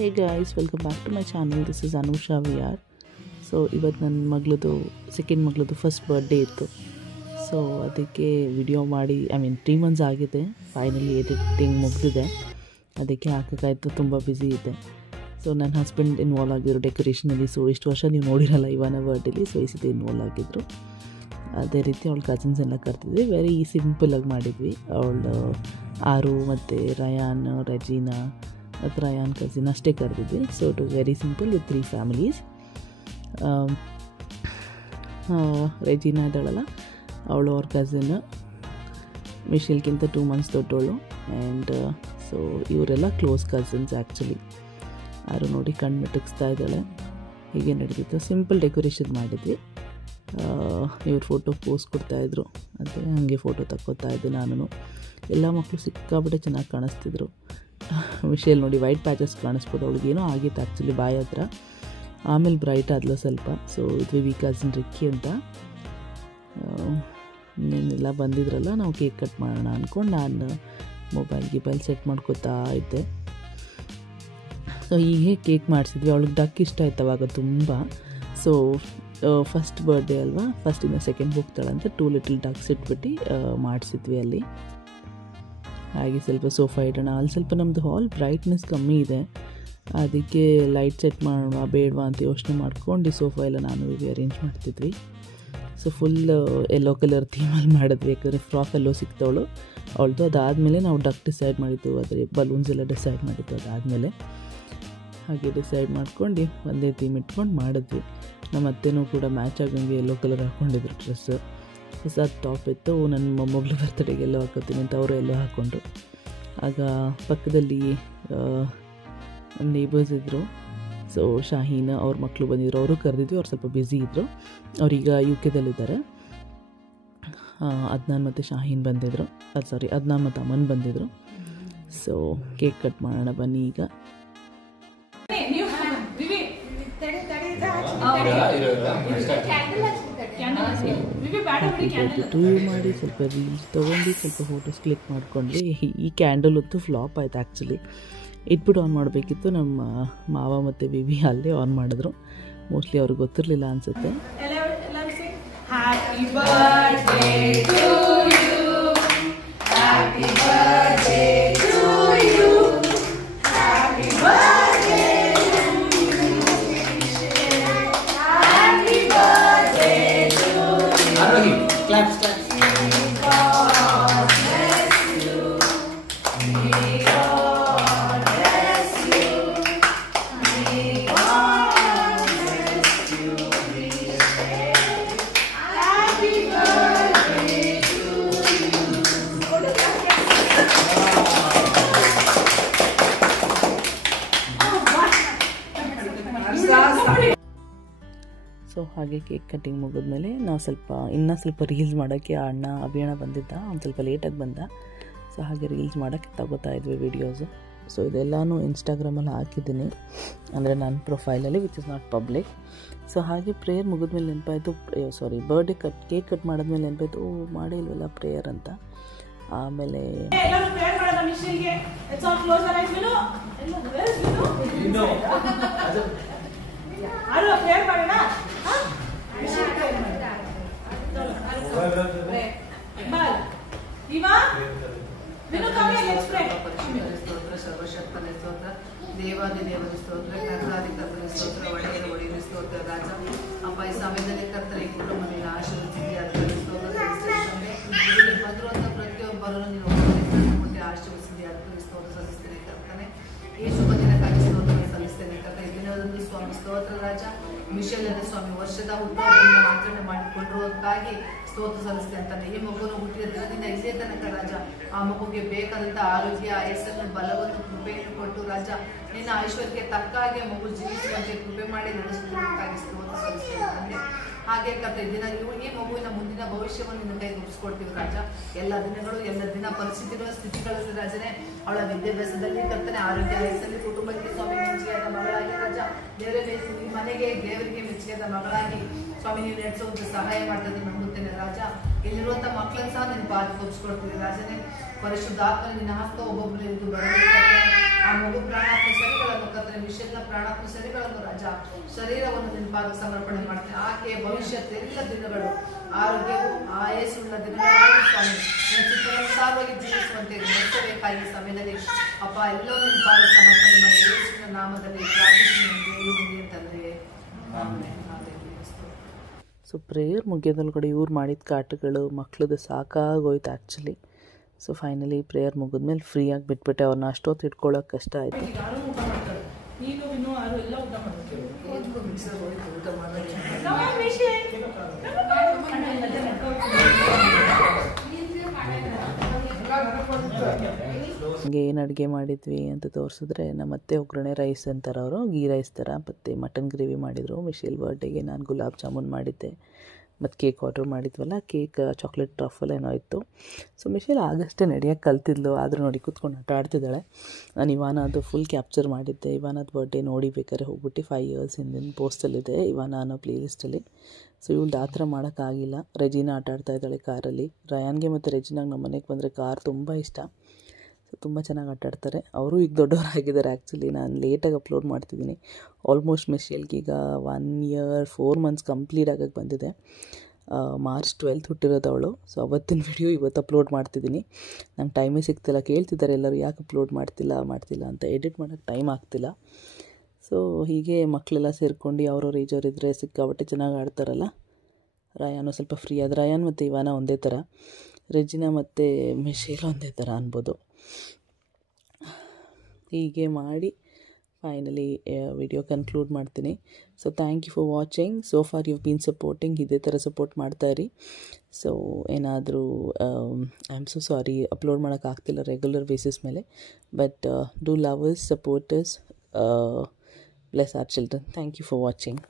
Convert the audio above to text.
Hey guys, welcome back to my channel. This is Anusha VR. So ಇವತ್ತು ನನ್ನ ಮಗಳದು second ಮಗಳದು first birthday ಇತ್ತು. So ಅದಕ್ಕೆ video ಮಾಡಿ 3 months ಆಗಿದೆ. ಫೈನಲಿ ಎಡಿಟಿಂಗ್ ಮುಗಿದಿದೆ. ಅದಕ್ಕೆ ಹಾಕೋಕ್ಕಾಯ್ತು, ತುಂಬ ಬ್ಯುಸಿ ಇದೆ. ಸೊ ನನ್ನ ಹಸ್ಬೆಂಡ್ ಇನ್ವಾಲ್ವ್ ಆಗಿದ್ರು ಡೆಕೋರೇಷನಲ್ಲಿ. ಸೊ ಇಷ್ಟು ವರ್ಷ ನೀವು ನೋಡಿರಲ್ಲ ಇವನ ಬರ್ಡೇಲಿ, ಸೊ ಈ ಸತಿ ಇನ್ವಾಲ್ವ್ ಆಗಿದ್ದರು. ಅದೇ ರೀತಿ ಅವಳ ಕಸಿನ್ಸ್ ಎಲ್ಲ ಕರ್ತಿದ್ವಿ. ವೆರಿ ಸಿಂಪಲಾಗಿ ಮಾಡಿದ್ವಿ. ಅವಳು ಆರು ಮತ್ತು ರಯಾನ್, ರೆಜಿನಾ ಮತ್ತು ರಯಾನ್ ಕಸಿನ್ ಅಷ್ಟೇ ಕರೆದಿದ್ವಿ. So it was very simple with 3 families. Regina ಇದ್ದಾಳಲ್ಲ, ಅವಳು ಅವ್ರ ಕಸಿನ್ ಮಿಶೆಲ್ಗಿಂತ 2 months ದೊಡ್ಡವಳು. ಆ್ಯಂಡ್ ಸೊ ಇವರೆಲ್ಲ ಕ್ಲೋಸ್ ಕಸಿನ್ಸ್ ಆ್ಯಕ್ಚುಲಿ. ಯಾರು ನೋಡಿ ಕಣ್ಣು ಮಿಟಕ್ಸ್ತಾ ಇದ್ದಾಳೆ. ಹೀಗೆ ನಡೀತಿತ್ತು. ಸಿಂಪಲ್ ಡೆಕೋರೇಷನ್ ಮಾಡಿದ್ವಿ. ಇವ್ರು ಫೋಟೋ ಪೋಸ್ ಕೊಡ್ತಾಯಿದ್ರು, ಅದೇ ಹಾಗೆ ಫೋಟೋ ತಕ್ಕೋತಾ ಇದ್ದೆ ನಾನು. ಎಲ್ಲ ಮಕ್ಕಳು ಸಿಕ್ಕಾಬಿಟ್ಟೆ ಚೆನ್ನಾಗಿ ಕಾಣಿಸ್ತಿದ್ರು. ಮಿಶೆಲ್ ನೋಡಿ ವೈಟ್ ಪ್ಯಾಚಸ್ ಕಾಣಿಸ್ಬೋದು, ಅವಳಿಗೇನೋ ಆಗಿತ್ತು ಆ್ಯಕ್ಚುಲಿ ಬಾಯಿ ಹತ್ರ. ಆಮೇಲೆ ಬ್ರೈಟ್ ಆದಲು ಸ್ವಲ್ಪ. ಸೊ ಇದು ವಿ ಕಸಿನ್ ರಿಕ್ಕಿ ಅಂತ. ಇನ್ನೇನೆಲ್ಲ ಬಂದಿದ್ರಲ್ಲ, ನಾವು ಕೇಕ್ ಕಟ್ ಮಾಡೋಣ ಅಂದ್ಕೊಂಡು ನಾನು ಮೊಬೈಲ್ ಸೆಟ್ ಮಾಡ್ಕೋತಾ ಇದ್ದೆ. ಸೊ ಹೀಗೆ ಕೇಕ್ ಮಾಡಿಸಿದ್ವಿ. ಅವಳಿಗೆ ಡಕ್ ಇಷ್ಟ ಆಯ್ತು ಅವಾಗ ತುಂಬ. ಸೊ ಫಸ್ಟ್ ಬರ್ಡೇ ಅಲ್ವಾ, ಫಸ್ಟಿಂದ ಸೆಕೆಂಡ್ ಹೋಗ್ತಾಳಂತ 2 little ಡಕ್ಸ್ ಇಟ್ಬಿಟ್ಟು ಮಾಡಿಸಿದ್ವಿ ಅಲ್ಲಿ. ಹಾಗೆ ಸ್ವಲ್ಪ ಸೋಫಾ ಇಡೋಣ. ಅಲ್ಲಿ ಸ್ವಲ್ಪ ನಮ್ಮದು ಹಾಲ್ ಬ್ರೈಟ್ನೆಸ್ ಕಮ್ಮಿ ಇದೆ, ಅದಕ್ಕೆ ಲೈಟ್ ಸೆಟ್ ಮಾಡೋಣ ಬೇಡವಾ ಅಂತ ಯೋಚನೆ ಮಾಡ್ಕೊಂಡು ಈ ಸೋಫಾ ಎಲ್ಲ ನಾನು ಅರೇಂಜ್ ಮಾಡ್ತಿದ್ವಿ. ಸೊ ಫುಲ್ ಯೆಲ್ಲೋ ಕಲರ್ ಥೀಮಲ್ಲಿ ಮಾಡಿದ್ವಿ, ಯಾಕಂದರೆ ಫ್ರಾಕ್ ಎಲ್ಲೋ ಸಿಕ್ತವಳು ಅವಳದು. ಅದಾದಮೇಲೆ ನಾವು ಡಕ್ ಡಿಸೈಡ್ ಮಾಡಿದ್ದು, ಆದರೆ ಬಲೂನ್ಸ್ ಎಲ್ಲ ಡಿಸೈಡ್ ಮಾಡಿದ್ದು ಅದಾದಮೇಲೆ. ಹಾಗೆ ಡಿಸೈಡ್ ಮಾಡ್ಕೊಂಡು ಒಂದೇ ಥೀಮ್ ಇಟ್ಕೊಂಡು ಮಾಡಿದ್ವಿ. ನಮ್ಮ ಅತ್ತೆನೂ ಕೂಡ ಮ್ಯಾಚ್ ಆಗಂಗೆ ಯೆಲ್ಲೋ ಕಲರ್ ಹಾಕ್ಕೊಂಡಿದ್ರು ಡ್ರೆಸ್ಸು. ಹೊಸ ಟಾಪ್ ಇತ್ತು, ನನ್ನ ಮೊಮ್ಮಗಳು ಬರ್ತಡೆಗೆ ಎಲ್ಲೋ ಹಾಕೋತೀನಿ ಅಂತ ಅವರು ಎಲ್ಲೋ ಹಾಕ್ಕೊಂಡ್ರು. ಆಗ ಪಕ್ಕದಲ್ಲಿ ನೇಬರ್ಸ್ ಇದ್ದರು. ಸೊ ಶಾಹೀನ್ ಅವ್ರ ಮಕ್ಕಳು ಬಂದಿದ್ರು, ಅವರು ಕರೆದಿದ್ವಿ. ಅವ್ರು ಸ್ವಲ್ಪ ಬ್ಯುಸಿ ಇದ್ದರು. ಅವ್ರೀಗ UK-ದಲ್ಲಿದ್ದಾರೆ. ಅದ್ನಾನ್ ಮತ್ತು ಶಾಹೀನ್ ಬಂದಿದ್ದರು. ಅದ್ನಾನ್ ಮತ್ತು ಅಮನ್ ಬಂದಿದ್ದರು. ಸೊ ಕೇಕ್ ಕಟ್ ಮಾಡೋಣ ಬನ್ನಿ ಈಗ. ಮಾಡಿ ಸ್ವಲ್ಪ ರೀಲ್ಸ್ ತೊಗೊಂಡು ಸ್ವಲ್ಪ ಫೋಟೋಸ್ ಕ್ಲಿಕ್ ಮಾಡ್ಕೊಂಡ್ವಿ. ಈ ಕ್ಯಾಂಡಲ್ ಹೊತ್ತು ಫ್ಲಾಪ್ ಆಯ್ತು ಆ್ಯಕ್ಚುಲಿ. ಇಟ್ಬಿಟ್ಟು ಆನ್ ಮಾಡಬೇಕಿತ್ತು. ನಮ್ಮ ಮಾವ ಮತ್ತು ಬಿಬಿ ಅಲ್ಲೇ ಆನ್ ಮಾಡಿದ್ರು. ಮೋಸ್ಟ್ಲಿ ಅವ್ರಿಗೆ ಗೊತ್ತಿರಲಿಲ್ಲ ಅನಿಸುತ್ತೆ. ಸೊ ಹಾಗೆ ಕೇಕ್ ಕಟ್ಟಿಂಗ್ ಮುಗಿದ್ಮೇಲೆ ನಾವು ಇನ್ನೂ ಸ್ವಲ್ಪ ರೀಲ್ಸ್ ಮಾಡೋಕ್ಕೆ ಅಣ್ಣ ಅಭಿಯಣ್ಣ ಬಂದಿದ್ದ, ಒಂದು ಸ್ವಲ್ಪ ಲೇಟಾಗಿ ಬಂದ. ಸೊ ಹಾಗೆ ರೀಲ್ಸ್ ಮಾಡೋಕ್ಕೆ ತಗೋತಾ ಇದ್ವಿ ವೀಡಿಯೋಸು. ಸೊ ಇದೆಲ್ಲನೂ ಇನ್ಸ್ಟಾಗ್ರಾಮಲ್ಲಿ ಹಾಕಿದ್ದೀನಿ, ಅಂದರೆ ನನ್ನ ಪ್ರೊಫೈಲಲ್ಲಿ, which is not public. So ಹಾಗೆ ಪ್ರೇಯರ್ ಮುಗಿದ್ಮೇಲೆ ನೆನಪಾಯಿತು, ಬರ್ಡೇ ಕೇಕ್ ಕಟ್ ಮಾಡಿದ್ಮೇಲೆ ನೆನಪಾಯಿತು, ಮಾಡೇ ಇಲ್ವಲ್ಲ ಪ್ರೇಯರ್ ಅಂತ. ಆಮೇಲೆ ಸರ್ವಶಕ್ತನೇ ಸ್ತೋತ್ರ, ದೇವಾದಿದೇವನ ಸ್ತೋತ್ರ, ಕರ್ತಾಧಿಕರ್ತನ ಸ್ತೋತ್ರ, ಒಡೆಯರ ಸ್ತೋತ್ರ ರಾಜ. ಅಪ್ಪ ಈ ಸಮಯದಲ್ಲಿ ಕರ್ತನೆ ಈ ಕುಟುಂಬದಲ್ಲಿ ಆಶೀರ್ವದಿಸಿದ್ದೆ, ಅದರಲ್ಲಿ ಸ್ತೋತ್ರ ಸಲ್ಲಿಸ್ತೇನೆ. ಬಂದಿರುವಂಥ ಪ್ರತಿಯೊಬ್ಬರನ್ನು ನೀನು ಮುಂದೆ ಆಶೀರ್ವದಿಸಿದ್ದೆ, ಅದರಲ್ಲಿ ಸ್ತೋತ್ರ ಸಲ್ಲಿಸ್ತೇನೆ ಕರ್ತನೆ. ಈ ಶುಭ ದಿನಕ್ಕಾಗಿ ಸ್ತೋತ್ರ ಸಲ್ಲಿಸ್ತೇನೆ ಕರ್ತನೆ. ಈ ದಿನದಂದು ಸ್ವಾಮಿ ಸ್ತೋತ್ರ ರಾಜ. ಮಿಶೆಲ್ನ ಸ್ವಾಮಿ ವರ್ಷದ ಹುಟ್ಟುಹಬ್ಬವನ್ನು ಆಚರಣೆ ಮಾಡಿಕೊಂಡಿರುವುದಕ್ಕಾಗಿ ಸ್ತೋತ್ರ ಸಲ್ಲಿಸ್ತೇನೆ ಅಂತಾನೆ. ಈ ಮಗುವನ್ನು ಹುಟ್ಟಿದ ದಿನದಿಂದ ಇದೇ ತನಕ ರಾಜ ಆ ಮಗುಗೆ ಬೇಕಾದಂಥ ಆರೋಗ್ಯ, ಆಯಸ್ಸನ್ನು, ಬಲವನ್ನು, ಕೃಪೆಯನ್ನು ಕೊಟ್ಟು ರಾಜ ನಿನ್ನ ಐಶ್ವರ್ಯಕ್ಕೆ ತಕ್ಕ ಹಾಗೆ ಮಗು ಜೀವಿಸುವಂತೆ ಕೃಪೆ ಮಾಡಿ ನಡೆಸುವುದಕ್ಕಾಗಿ ಸ್ತೋತ್ರ ಸಲ್ಲಿಸ್ತೇನೆ. ಹಾಗೆ ಕರ್ತನೆ ಈ ಮಗುವಿನ ಮುಂದಿನ ಭವಿಷ್ಯವನ್ನು ನಿನ್ನ ಕೈಗೆ ಒಪ್ಪಿಸ್ಕೊಡ್ತೀವಿ ರಾಜ. ಎಲ್ಲ ದಿನಗಳು, ಎಲ್ಲ ದಿನ ಪರಿಸ್ಥಿತಿಗಳು, ಸ್ಥಿತಿಗಳಲ್ಲಿ ರಾಜನೇ ಅವಳ ವಿದ್ಯಾಭ್ಯಾಸದಲ್ಲಿ ಕರ್ತನೆ, ಆರೋಗ್ಯ, ಆಯಸ್ಸಲ್ಲಿ, ಕುಟುಂಬಕ್ಕೆ ಸ್ವಾಮಿ ಮೆಚ್ಚುಗೆಯಾದ ಮಗಳಾಗಿ ರಾಜ. ದೇವರೇ ಈ ಮನೆಗೆ ದೇವರಿಗೆ ಮೆಚ್ಚುಗೆಯಾದ ಮಗಳಾಗಿ ಸ್ವಾಮಿ ನೀವು ನಡೆಸೋದು ಸಹಾಯ ಮಾಡ್ತದೆ ನಂಬುತ್ತೇನೆ ರಾಜ. ಇಲ್ಲಿರುವಂಥ ಮಕ್ಕಳನ್ನು ಸಹ ನಿನ್ನ ಪಾದ ತೋರಿಸ್ಕೊಡ್ತೀವಿ ರಾಜನೇ. ಪರಿಶುದ್ಧಾತ್ಮ ನಿನ್ನ ಹಸ್ತ ಒಬ್ಬೊಬ್ಬರು ಇದು ಬರಬೇಕಾದ್ರೆ ಆ ಮಗು ಪ್ರಾಣಾತ್ಮ ಶರೀರಗಳನ್ನು ಕರ್ತನೆ, ಮಿಷನ್ನ ಪ್ರಾಣಾತ್ಮ ಶರೀರಗಳನ್ನು ರಾಜ ಶರೀರವನ್ನು ನಿನ್ನ ಪಾದಕ್ಕೆ ಸಮರ್ಪಣೆ ಮಾಡ್ತೇನೆ. ಆಕೆಯ ಭವಿಷ್ಯದ ಎಲ್ಲ ದಿನಗಳು ಆರೋಗ್ಯವು ಆಯಸ್ಸುಳ್ಳ ದಿನಗಳಾಗಿ ಸ್ವಾಮಿ ನಿನ್ನ ಚಿತ್ತನುಸಾರವಾಗಿ ಜೀವಿಸುವಂತೆ ನಡೆಸಬೇಕಾಗಿ ಸಮಯದಲ್ಲಿ ಅಪ್ಪ ಎಲ್ಲವೂ ನಿನ್ನ ಪಾದಕ್ಕೆ ಸಮರ್ಪಣೆ ಮಾಡಿ ಯೇಸುವಿನ ನಾಮದಲ್ಲಿ ಪ್ರಾರ್ಥಿಸಿ ತಂದೆ. ಆಮೆನ್. ಸೊ ಪ್ರೇಯರ್ ಮುಗಿಯೋದೊಳಗಡೆ ಇವ್ರು ಮಾಡಿದ ಕಾಟಗಳು ಮಕ್ಳದ್ದು ಸಾಕಾಗೋಯ್ತು ಆ್ಯಕ್ಚುಲಿ. ಸೊ ಫೈನಲಿ ಪ್ರೇಯರ್ ಮುಗಿದ್ಮೇಲೆ ಫ್ರೀಯಾಗಿ ಬಿಟ್ಬಿಟ್ಟೆ. ಅವ್ರನ್ನ ಅಷ್ಟೊತ್ತು ಇಟ್ಕೊಳ್ಳೋಕೆ ಕಷ್ಟ ಆಯಿತು. ಹಂಗೆ ಏನು ಅಡುಗೆ ಮಾಡಿದ್ವಿ ಅಂತ ತೋರಿಸಿದ್ರೆ ನಮ್ಮತ್ತೆ ಒಗ್ಗರಣೆ ರೈಸ್ ಅಂತಾರೆ ಅವರು, ಗೀ ರೈಸ್ ಥರ. ಮತ್ತು ಮಟನ್ ಗ್ರೇವಿ ಮಾಡಿದರು. ಮಿಶೇಲ್ ಬರ್ಡೇಗೆ ನಾನು ಗುಲಾಬ್ ಜಾಮೂನ್ ಮಾಡಿದ್ದೆ ಮತ್ತು ಕೇಕ್ ಆರ್ಡ್ರ್ ಮಾಡಿದ್ವಲ್ಲ, ಕೇಕ್ ಚಾಕ್ಲೇಟ್ ಟ್ರಫಲ್ ಏನೋ ಇತ್ತು. ಸೊ ಮಿಶೇಲ್ ಆಗಷ್ಟೇ ನಡೆಯೋಕ್ಕೆ ಕಲ್ತಿದ್ಲು, ಆದರೂ ನೋಡಿ ಕೂತ್ಕೊಂಡು ಆಟ ಆಡ್ತಿದ್ದಾಳೆ. ನಾನು ಇವಾನದು ಫುಲ್ ಕ್ಯಾಪ್ಚರ್ ಮಾಡಿದ್ದೆ. ಇವಾನದು ಬರ್ಡೇ ನೋಡಿ ಬೇಕಾದ್ರೆ ಹೋಗ್ಬಿಟ್ಟು 5 years ಹಿಂದಿನ ಪೋಸ್ಟಲ್ಲಿದೆ ಇವಾನ ಅನ್ನೋ ಪ್ಲೇ ಲಿಸ್ಟಲ್ಲಿ. ಸೊ ಇವಳ್ದು ಆ ಥರ ಮಾಡೋಕ್ಕಾಗಿಲ್ಲ. ರೆಜಿನಾ ಆಟ ಆಡ್ತಾ ಇದ್ದಾಳೆ ಕಾರಲ್ಲಿ. ರಯಾನ್ಗೆ ಮತ್ತು ರೆಜಿನಾಗೆ ನಮ್ಮ ಮನೆಗೆ ಬಂದರೆ ಕಾರ್ ತುಂಬ ಇಷ್ಟ. ಸೊ ತುಂಬ ಚೆನ್ನಾಗಿ ಆಟ ಆಡ್ತಾರೆ. ಅವರು ಈಗ ದೊಡ್ಡವರಾಗಿದ್ದಾರೆ. ಆ್ಯಕ್ಚುಲಿ ನಾನು ಲೇಟಾಗಿ ಅಪ್ಲೋಡ್ ಮಾಡ್ತಿದ್ದೀನಿ. ಆಲ್ಮೋಸ್ಟ್ ಮಿಶೇಲ್ಗೆ ಈಗ 1 year 4 months ಕಂಪ್ಲೀಟ್ ಆಗೋಕ್ಕೆ ಬಂದಿದೆ. March 12th ಹುಟ್ಟಿರೋದು ಅವಳು. ಸೊ ಅವತ್ತಿನ ವಿಡಿಯೋ ಇವತ್ತು ಅಪ್ಲೋಡ್ ಮಾಡ್ತಿದ್ದೀನಿ. ನಂಗೆ ಟೈಮೇ ಸಿಗ್ತಿಲ್ಲ. ಕೇಳ್ತಿದ್ದಾರೆ ಎಲ್ಲರೂ ಯಾಕೆ ಅಪ್ಲೋಡ್ ಮಾಡ್ತಿಲ್ಲ ಅಂತ. ಎಡಿಟ್ ಮಾಡೋಕ್ಕೆ ಟೈಮ್ ಆಗ್ತಿಲ್ಲ. ಸೊ ಹೀಗೆ ಮಕ್ಕಳೆಲ್ಲ ಸೇರ್ಕೊಂಡು ಅವ್ರವ್ರ ಏಜವ್ರು ಇದ್ದರೆ ಸಿಕ್ಕಾಬಟ್ಟೆ ಚೆನ್ನಾಗಿ ಆಡ್ತಾರಲ್ಲ. ರಯಾನು ಸ್ವಲ್ಪ ಫ್ರೀ ಆದ. ರಯಾನ್ ಮತ್ತು ಇವಾನ ಒಂದೇ ಥರ, ರೆಜಿನಾ ಮತ್ತು ಮಿಶೇಲ್ ಒಂದೇ ಥರ ಅನ್ಬೋದು. ಹೀಗೆ ಮಾಡಿ ಫೈನಲಿ ವಿಡಿಯೋ ಕನ್ಕ್ಲೂಡ್ ಮಾಡ್ತೀನಿ. So thank you for watching. So for you been supporting. ಇದೇ ಥರ ಸಪೋರ್ಟ್ ಮಾಡ್ತಾಯಿರಿ. ಸೊ ಏನಾದರೂ I am so sorry upload ಮಾಡೋಕ್ಕಾಗ್ತಿಲ್ಲ ರೆಗ್ಯುಲರ್ ಬೇಸಿಸ್ ಮೇಲೆ. But do love us, support us, bless our children. Thank you for watching.